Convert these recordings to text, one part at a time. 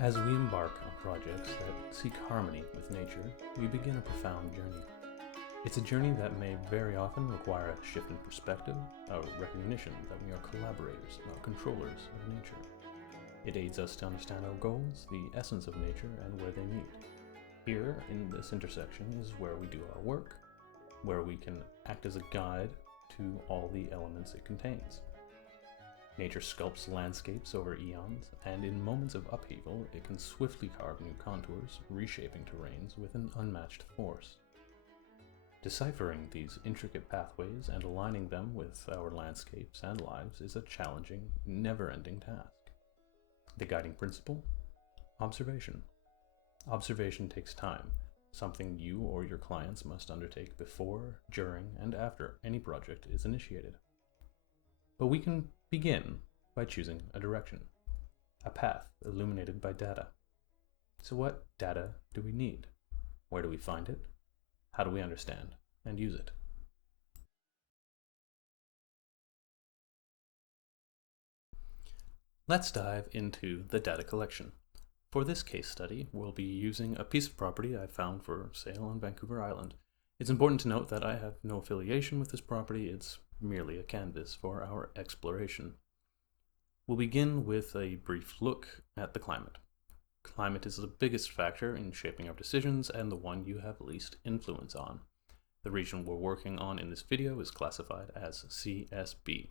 As we embark on projects that seek harmony with nature, we begin a profound journey. It's a journey that may very often require a shift in perspective, a recognition that we are collaborators, not controllers of nature. It aids us to understand our goals, the essence of nature, and where they meet. Here, in this intersection, is where we do our work, where we can act as a guide to all the elements it contains. Nature sculpts landscapes over eons, and in moments of upheaval, it can swiftly carve new contours, reshaping terrains with an unmatched force. Deciphering these intricate pathways and aligning them with our landscapes and lives is a challenging, never-ending task. The guiding principle? Observation. Observation takes time, something you or your clients must undertake before, during, and after any project is initiated. But we can begin by choosing a direction, a path illuminated by data. So what data do we need? Where do we find it? How do we understand and use it? Let's dive into the data collection. For this case study, we'll be using a piece of property I found for sale on Vancouver Island. It's important to note that I have no affiliation with this property, it's merely a canvas for our exploration. We'll begin with a brief look at the climate. Climate is the biggest factor in shaping our decisions and the one you have least influence on. The region we're working on in this video is classified as CSB,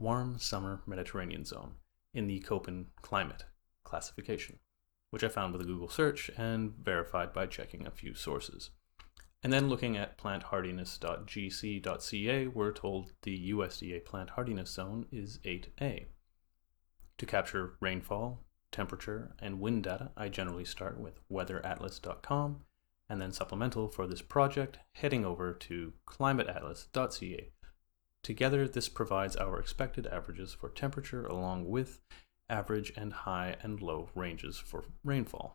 Warm Summer Mediterranean Zone, in the Köppen climate classification, which I found with a Google search and verified by checking a few sources. And then looking at planthardiness.gc.ca, we're told the USDA plant hardiness zone is 8A. To capture rainfall, temperature, and wind data, I generally start with weatheratlas.com, and then supplemental for this project, heading over to climateatlas.ca. Together, this provides our expected averages for temperature along with average and high and low ranges for rainfall.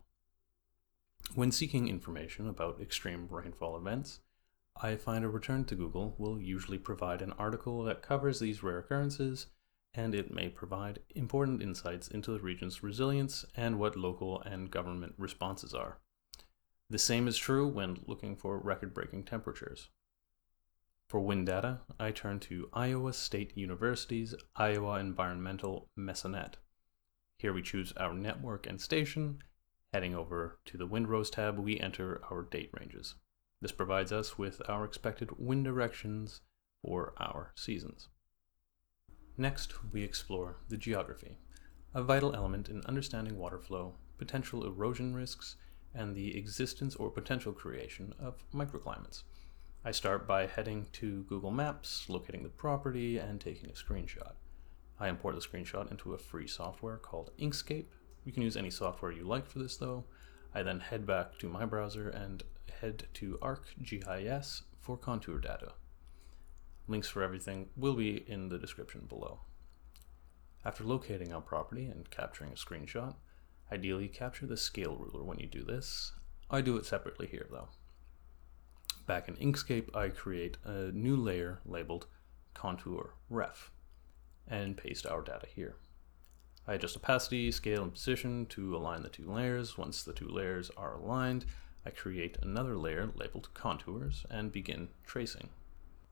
When seeking information about extreme rainfall events, I find a return to Google will usually provide an article that covers these rare occurrences, and it may provide important insights into the region's resilience and what local and government responses are. The same is true when looking for record-breaking temperatures. For wind data, I turn to Iowa State University's Iowa Environmental Mesonet. Here we choose our network and station. Heading over to the Wind Rows tab, we enter our date ranges. This provides us with our expected wind directions for our seasons. Next, we explore the geography, a vital element in understanding water flow, potential erosion risks, and the existence or potential creation of microclimates. I start by heading to Google Maps, locating the property, and taking a screenshot. I import the screenshot into a free software called Inkscape. You can use any software you like for this though. I then head back to my browser and head to ArcGIS for contour data. Links for everything will be in the description below. After locating our property and capturing a screenshot, ideally capture the scale ruler when you do this. I do it separately here though. Back in Inkscape, I create a new layer labeled Contour Ref and paste our data here. I adjust opacity, scale, and position to align the two layers. Once the two layers are aligned, I create another layer labeled Contours and begin tracing.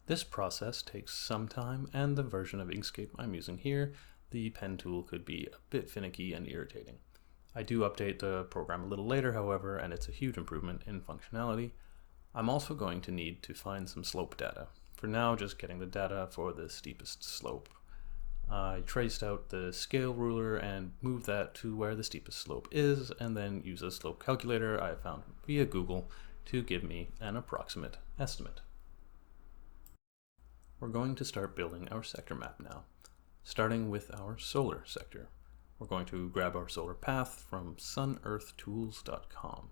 This process takes some time, and the version of Inkscape I'm using here, the pen tool, could be a bit finicky and irritating. I do update the program a little later, however, and it's a huge improvement in functionality. I'm also going to need to find some slope data. For now, just getting the data for the steepest slope. I traced out the scale ruler and moved that to where the steepest slope is, and then use a slope calculator I found via Google to give me an approximate estimate. We're going to start building our sector map now, starting with our solar sector. We're going to grab our solar path from sunearthtools.com.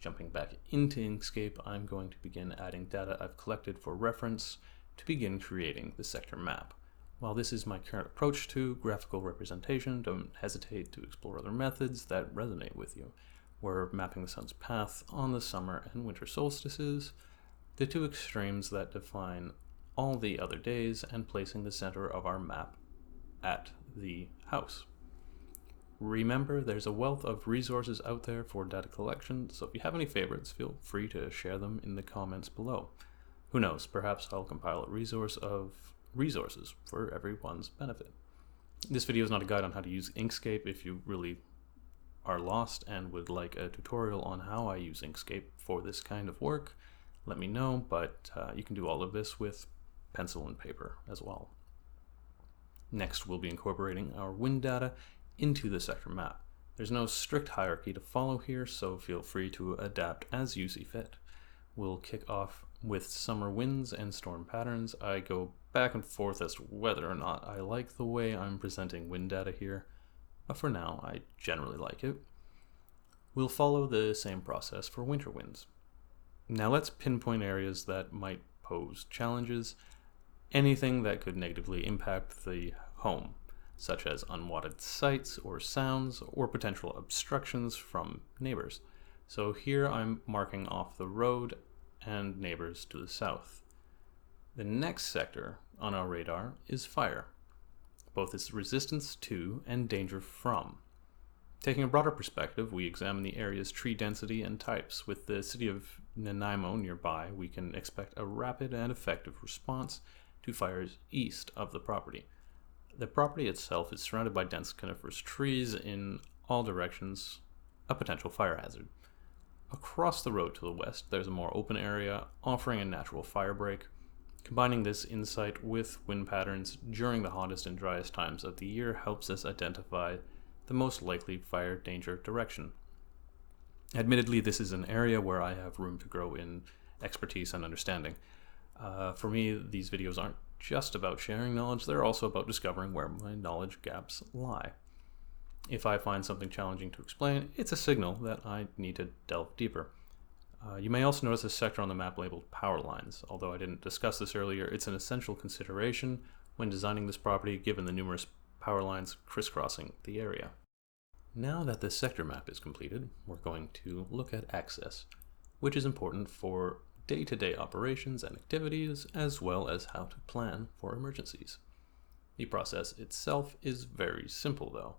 Jumping back into Inkscape, I'm going to begin adding data I've collected for reference to begin creating the sector map. While this is my current approach to graphical representation, don't hesitate to explore other methods that resonate with you. We're mapping the sun's path on the summer and winter solstices, the two extremes that define all the other days, and placing the center of our map at the house. Remember, there's a wealth of resources out there for data collection, so if you have any favorites, feel free to share them in the comments below. Who knows, perhaps I'll compile a resource of resources for everyone's benefit. This video is not a guide on how to use Inkscape. If you really are lost and would like a tutorial on how I use Inkscape for this kind of work, let me know, but you can do all of this with pencil and paper as well. Next, we'll be incorporating our wind data into the sector map. There's no strict hierarchy to follow here, so feel free to adapt as you see fit. We'll kick off with summer winds and storm patterns. I go back and forth as to whether or not I like the way I'm presenting wind data here, but for now I generally like it. We'll follow the same process for winter winds. Now let's pinpoint areas that might pose challenges, anything that could negatively impact the home, such as unwanted sights or sounds or potential obstructions from neighbors. So here I'm marking off the road and neighbors to the south. The next sector on our radar is fire, both its resistance to and danger from. Taking a broader perspective, we examine the area's tree density and types. With the city of Nanaimo nearby, we can expect a rapid and effective response to fires east of the property. The property itself is surrounded by dense coniferous trees in all directions, a potential fire hazard. Across the road to the west, there's a more open area offering a natural fire break. Combining this insight with wind patterns during the hottest and driest times of the year helps us identify the most likely fire danger direction. Admittedly, this is an area where I have room to grow in expertise and understanding. For me, these videos aren't just about sharing knowledge, they're also about discovering where my knowledge gaps lie. If I find something challenging to explain, it's a signal that I need to delve deeper. You may also notice a sector on the map labeled power lines. Although I didn't discuss this earlier, it's an essential consideration when designing this property given the numerous power lines crisscrossing the area. Now that the sector map is completed, we're going to look at access, which is important for day-to-day operations and activities, as well as how to plan for emergencies. The process itself is very simple though.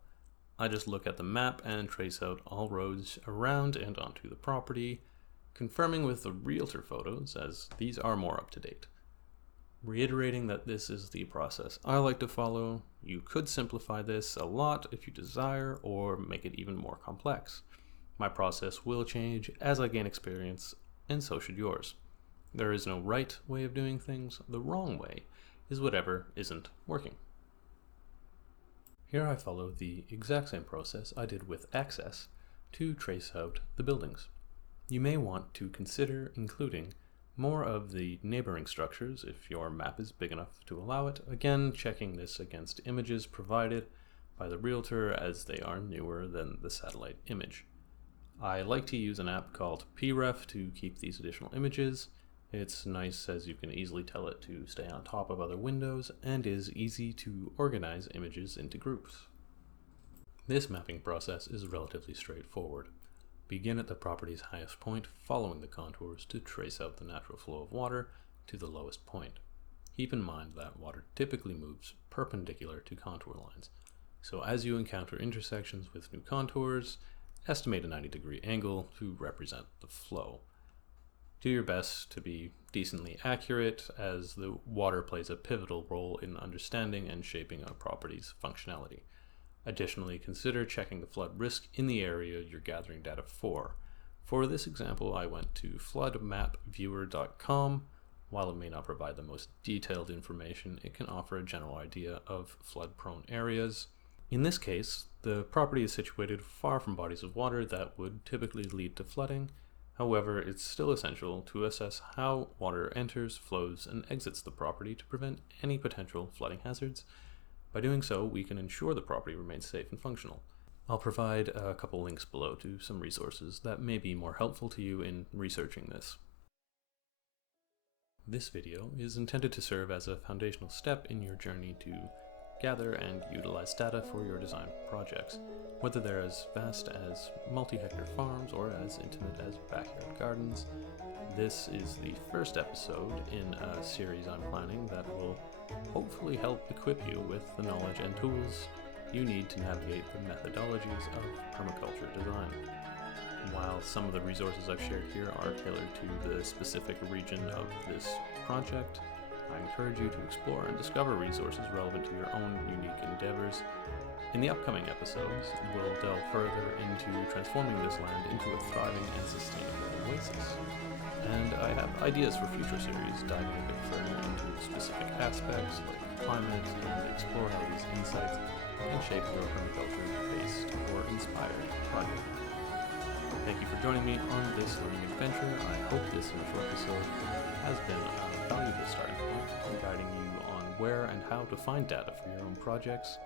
I just look at the map and trace out all roads around and onto the property, confirming with the realtor photos as these are more up to date. Reiterating that this is the process I like to follow. You could simplify this a lot if you desire, or make it even more complex. My process will change as I gain experience, and so should yours. There is no right way of doing things. The wrong way is whatever isn't working. Here I follow the exact same process I did with access to trace out the buildings. You may want to consider including more of the neighboring structures if your map is big enough to allow it, again checking this against images provided by the realtor as they are newer than the satellite image. I like to use an app called PREF to keep these additional images. It's nice as you can easily tell it to stay on top of other windows and is easy to organize images into groups. This mapping process is relatively straightforward. Begin at the property's highest point, following the contours to trace out the natural flow of water to the lowest point. Keep in mind that water typically moves perpendicular to contour lines, so as you encounter intersections with new contours, estimate a 90-degree angle to represent the flow. Do your best to be decently accurate, as the water plays a pivotal role in understanding and shaping a property's functionality. Additionally, consider checking the flood risk in the area you're gathering data for. For this example, I went to floodmapviewer.com. While it may not provide the most detailed information, it can offer a general idea of flood-prone areas. In this case, the property is situated far from bodies of water that would typically lead to flooding. However, it's still essential to assess how water enters, flows, and exits the property to prevent any potential flooding hazards. By doing so, we can ensure the property remains safe and functional. I'll provide a couple links below to some resources that may be more helpful to you in researching this. This video is intended to serve as a foundational step in your journey to gather and utilize data for your design projects, whether they're as vast as multi-hectare farms or as intimate as backyard gardens. This is the first episode in a series I'm planning that will hopefully help equip you with the knowledge and tools you need to navigate the methodologies of permaculture design. While some of the resources I've shared here are tailored to the specific region of this project, I encourage you to explore and discover resources relevant to your own unique endeavors. In the upcoming episodes, we'll delve further into transforming this land into a thriving and sustainable oasis. And I have ideas for future series diving a bit further into specific aspects like climate and explore how these insights can shape your permaculture-based or inspired project. Thank you for joining me on this learning adventure. I hope this initial episode has been a valuable starting point in guiding you on where and how to find data for your own projects.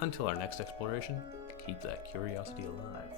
Until our next exploration, keep that curiosity alive.